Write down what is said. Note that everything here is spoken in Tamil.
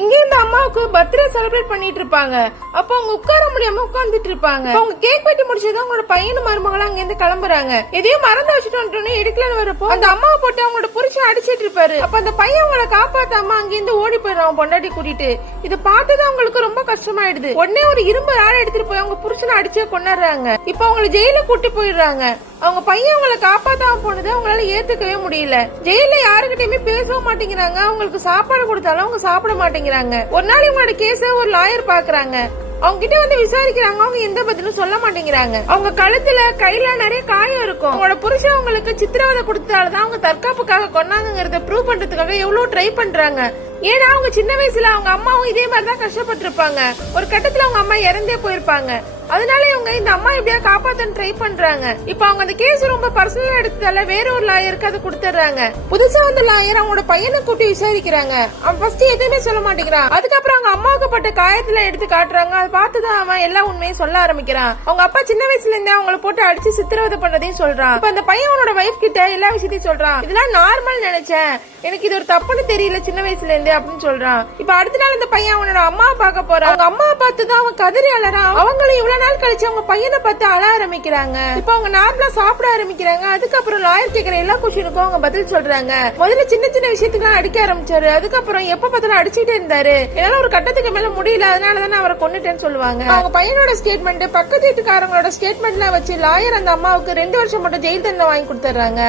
இங்க இந்த அம்மாவுக்கு பர்த்டே செலிப்ரேட் பண்ணிட்டு இருப்பாங்க. அப்ப அவங்க உட்கார முடியாம உட்கார்ந்துட்டு இருப்பாங்க. அவங்க கேக் வெட்டி முடிச்சதும் அவங்களோட பையனும் மருமகளும் அங்க இருந்து கிளம்புறாங்க. எதையும் மறந்து வச்சுட்டு வந்துட்டோன்னு எடுக்கலன்னு வரப்போ அந்த அம்மாவை போட்டு அவங்களோட புருஷன் அடிச்சிட்டு இருப்பாரு. அப்ப அந்த பையன் அவங்கள காப்பாத்தாம அங்க இருந்து ஓடி போயிடுறான் பொண்டாட்டி கூட்டிட்டு. இதை பார்த்தது அவங்களுக்கு ரொம்ப கஷ்டமாயிடுது. உடனே ஒரு இரும்பு ஆளை எடுத்துட்டு போய் அவங்க புருஷனை அடிச்சே கொண்டாடுறாங்க. இப்ப அவங்களை ஜெயில கூட்டி போயிடுறாங்க. அவங்க பையன் அவங்களை காப்பாத்தாம போனது அவங்களால ஏத்துக்கவே முடியல. ஜெயில யாருக்கிட்டயுமே பேசவும் மாட்டேங்கிறாங்க. அவங்களுக்கு சாப்பாடு கொடுத்தாலும் அவங்க சாப்பிட மாட்டேங்கிறாங்க. ஒரு நாள் இவங்களோட கேஸ ஒரு லாயர் பாக்குறாங்க. அவங்க கிட்ட வந்து விசாரிக்கிறாங்க. அவங்க எந்த பதிலும் சொல்ல மாட்டேங்கிறாங்க. அவங்க கழுத்துல கையில நிறைய காயம் இருக்கும். அவங்களோட புருஷன் அவங்களுக்கு சித்திரவதை கொடுத்ததாலதான் அவங்க தற்காப்புக்காக கொண்டாங்கிறத ப்ரூவ் பண்றதுக்காக எவ்வளவு ட்ரை பண்றாங்க. ஏன்னா அவங்க சின்ன வயசுல அவங்க அம்மாவும் இதே மாதிரிதான் கஷ்டப்பட்டிருப்பாங்க. ஒரு கட்டத்துல அவங்க அம்மா இறந்தே போயிருப்பாங்க. அதனால இவங்க இந்த அம்மா எப்படியா காப்பாத்த ட்ரை பண்றாங்க. இப்ப அவங்க அந்த கேஸ் ரொம்ப பர்சனலா எடுத்ததால வேற ஒரு லாயருக்கு அதை கொடுத்துறாங்க. புதுசா வந்த லாயர் அவங்களோட பையனை கூட்டி விசாரிக்கிறாங்க. அவன் ஃபர்ஸ்ட் எதுவுமே சொல்ல மாட்டேங்கிறான். அதுக்கப்புறம் அவங்க அம்மாவுக்கு பட்ட காயத்துல எடுத்து காட்டுறாங்க. அதை பார்த்துதான் அவன் எல்லா உண்மையும் சொல்ல ஆரம்பிக்கிறான். அவங்க அப்பா சின்ன வயசுல இருந்தே அவங்கள போட்டு அடிச்சு சித்திரவதை பண்ணதையும் சொல்றான். இப்ப அந்த பையன் அவனோட வைஃப் கிட்ட எல்லா விஷயத்தையும் சொல்றான். இதெல்லாம் நார்மல் நினைச்சேன், எனக்கு இது ஒரு தப்புன்னு தெரியல சின்ன வயசுல இருந்தே அப்படின்னு சொல்றான். இப்ப அடுத்த நாள் இந்த பையன் அவனோட அம்மா பார்க்க போறான். அவங்க அம்மா பார்த்துதான் அவன் கதறி அழறான். அவங்களும் இவ்வளவு நாள் கழிச்சு அவங்க பையனை பார்த்து அழ ஆரம்பிக்கிறாங்க. இப்ப அவங்க நார்மலா சாப்பிட ஆரம்பிக்கிறாங்க. அதுக்கப்புறம் லாயர் கேக்குற எல்லா கொஸ்டினுக்கும் அவங்க பதில் சொல்றாங்க. முதல்ல சின்ன சின்ன விஷயத்துக்கு அடிக்க ஆரம்பிச்சாரு. அதுக்கப்புறம் எப்ப பார்த்தாலும் அடிச்சுட்டே இருந்தாரு. என்னால ஒரு கட்டத்துக்கு மேல முடியல, அதனாலதான் அவரை கொன்னுட்டேன்னு சொல்லுவாங்க. அவங்க பையனோட ஸ்டேட்மெண்ட் பக்கத்து வீட்டுக்காரங்களோட ஸ்டேட்மெண்ட்லாம் வச்சு லாயர் அந்த அம்மாவுக்கு 2 வருஷம் மட்டும் ஜெயில் தண்டனை வாங்கி கொடுத்துறாங்க.